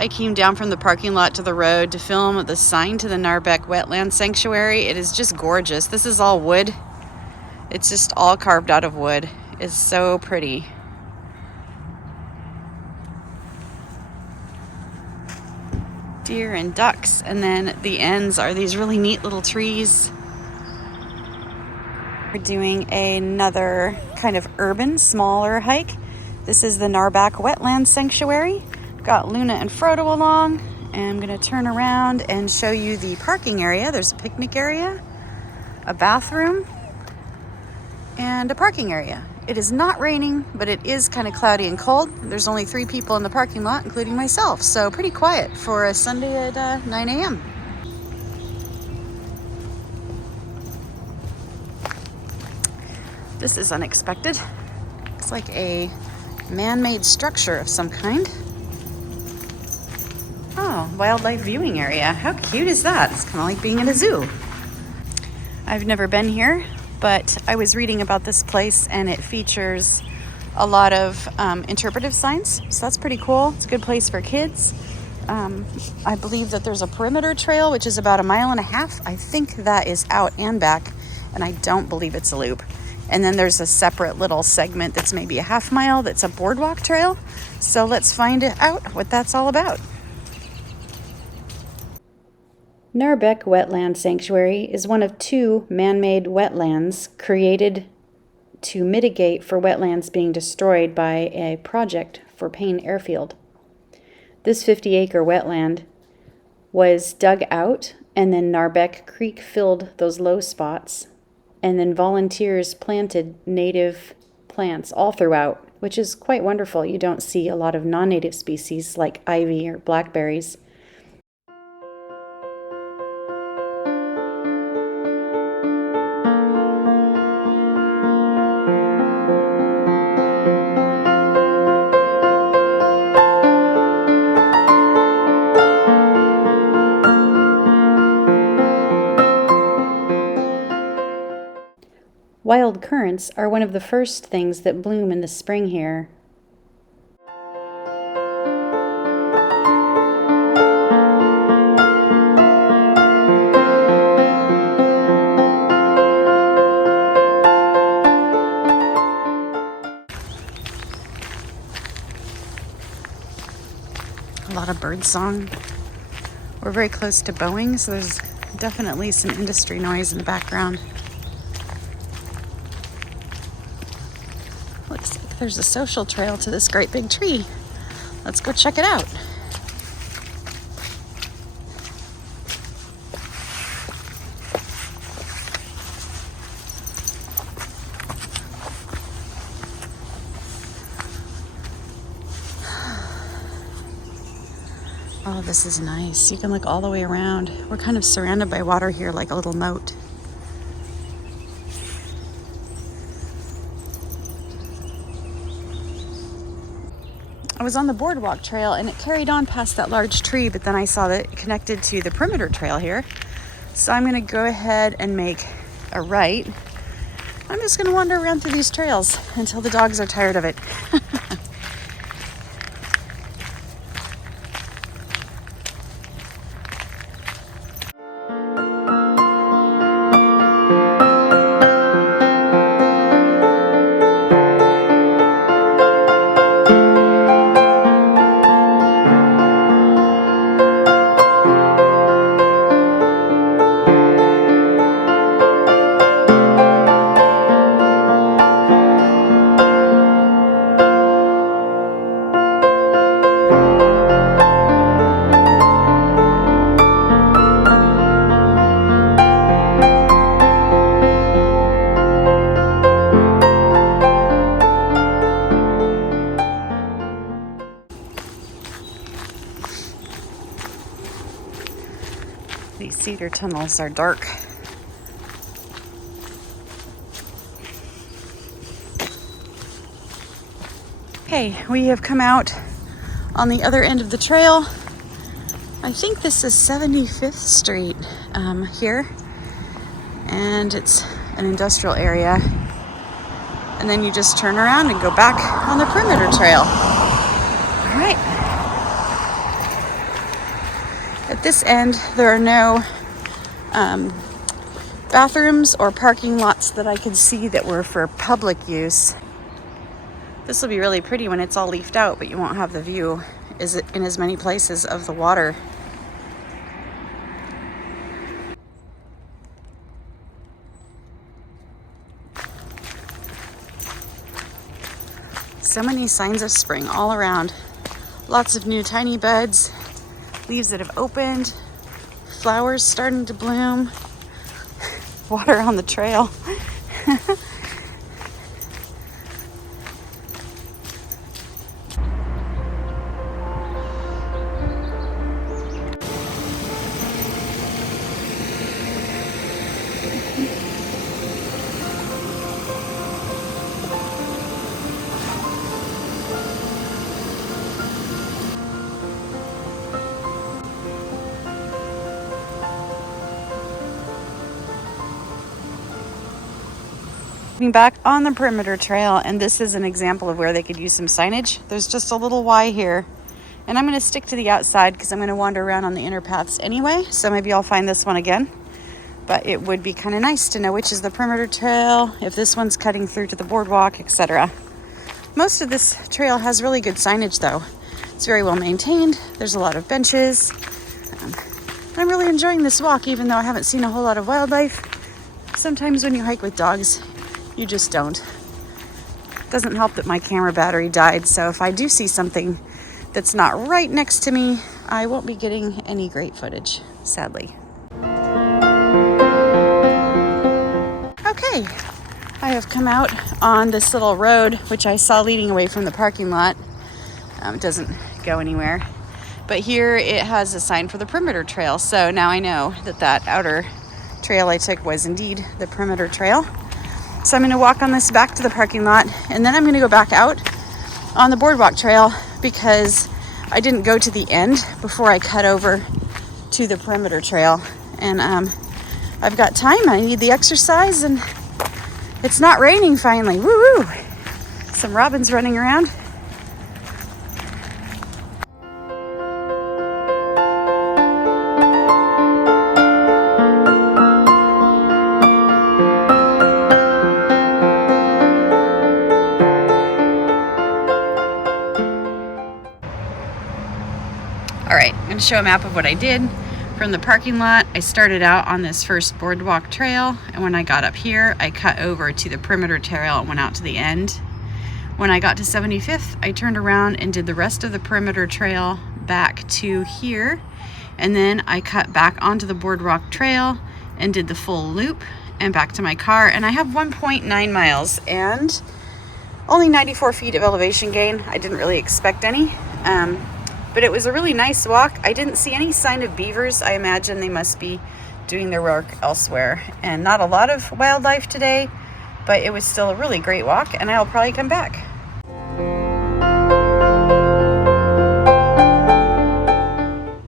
I came down from the parking lot to the road to film the sign to the Narbeck Wetland Sanctuary. It is just gorgeous. This is all wood. It's just all carved out of wood. It's so pretty. Deer and ducks, and then the ends are these really neat little trees. We're doing another kind of urban, smaller hike. This is the Narbeck Wetland Sanctuary. Got Luna and Frodo along, and I'm gonna turn around and show you the parking area. There's a picnic area, a bathroom, and a parking area. It is not raining, but it is kind of cloudy and cold. There's only 3 people in the parking lot, including myself, so pretty quiet for a Sunday at 9 a.m. This is unexpected. It's like a man-made structure of some kind. Oh, wildlife viewing area. How cute is that? It's kind of like being in a zoo. I've never been here, but I was reading about this place and it features a lot of interpretive signs. So that's pretty cool. It's a good place for kids. I believe that there's a perimeter trail, which is about 1.5 miles. I think that is out and back, and I don't believe it's a loop. And then there's a separate little segment that's maybe a 1/2 mile that's a boardwalk trail. So let's find out what that's all about. Narbeck Wetland Sanctuary is one of 2 man-made wetlands created to mitigate for wetlands being destroyed by a project for Payne Airfield. This 50-acre wetland was dug out, and then Narbeck Creek filled those low spots, and then volunteers planted native plants all throughout, which is quite wonderful. You don't see a lot of non-native species like ivy or blackberries. Wild currants are one of the first things that bloom in the spring here. A lot of bird song. We're very close to Boeing, so there's definitely some industry noise in the background. Looks like there's a social trail to this great big tree. Let's go check it out. Oh, this is nice. You can look all the way around. We're kind of surrounded by water here, like a little moat. I was on the boardwalk trail and it carried on past that large tree, but then I saw that it connected to the perimeter trail here. So I'm gonna go ahead and make a right. I'm just gonna wander around through these trails until the dogs are tired of it. These cedar tunnels are dark. Okay, we have come out on the other end of the trail. I think this is 75th Street here, and it's an industrial area. And then you just turn around and go back on the perimeter trail. All right. At this end, there are no bathrooms or parking lots that I could see that were for public use. This will be really pretty when it's all leafed out, but you won't have the view in as many places of the water. So many signs of spring all around. Lots of new tiny buds, leaves that have opened, flowers starting to bloom, water on the trail. Back on the perimeter trail, and this is an example of where they could use some signage. There's just a little Y here, and I'm going to stick to the outside because I'm going to wander around on the inner paths anyway, so maybe I'll find this one again. But it would be kind of nice to know which is the perimeter trail, if this one's cutting through to the boardwalk, etc. Most of this trail has really good signage though. It's very well maintained. There's a lot of benches. I'm really enjoying this walk, even though I haven't seen a whole lot of wildlife. Sometimes when you hike with dogs, you just don't. Doesn't help that my camera battery died, so if I do see something that's not right next to me, I won't be getting any great footage, sadly. Okay, I have come out on this little road, which I saw leading away from the parking lot. It doesn't go anywhere, but here it has a sign for the perimeter trail, so now I know that that outer trail I took was indeed the perimeter trail. So I'm going to walk on this back to the parking lot, and then I'm going to go back out on the boardwalk trail because I didn't go to the end before I cut over to the perimeter trail. And I've got time. I need the exercise, and it's not raining finally. Woo-woo! Some robins running around. All right, I'm going to show a map of what I did. From the parking lot, I started out on this first boardwalk trail, and when I got up here, I cut over to the perimeter trail and went out to the end. When I got to 75th, I turned around and did the rest of the perimeter trail back to here, and then I cut back onto the boardwalk trail and did the full loop and back to my car, and I have 1.9 miles and only 94 feet of elevation gain. I didn't really expect any. But it was a really nice walk. I didn't see any sign of beavers. I imagine they must be doing their work elsewhere. And not a lot of wildlife today, but it was still a really great walk, and I'll probably come back.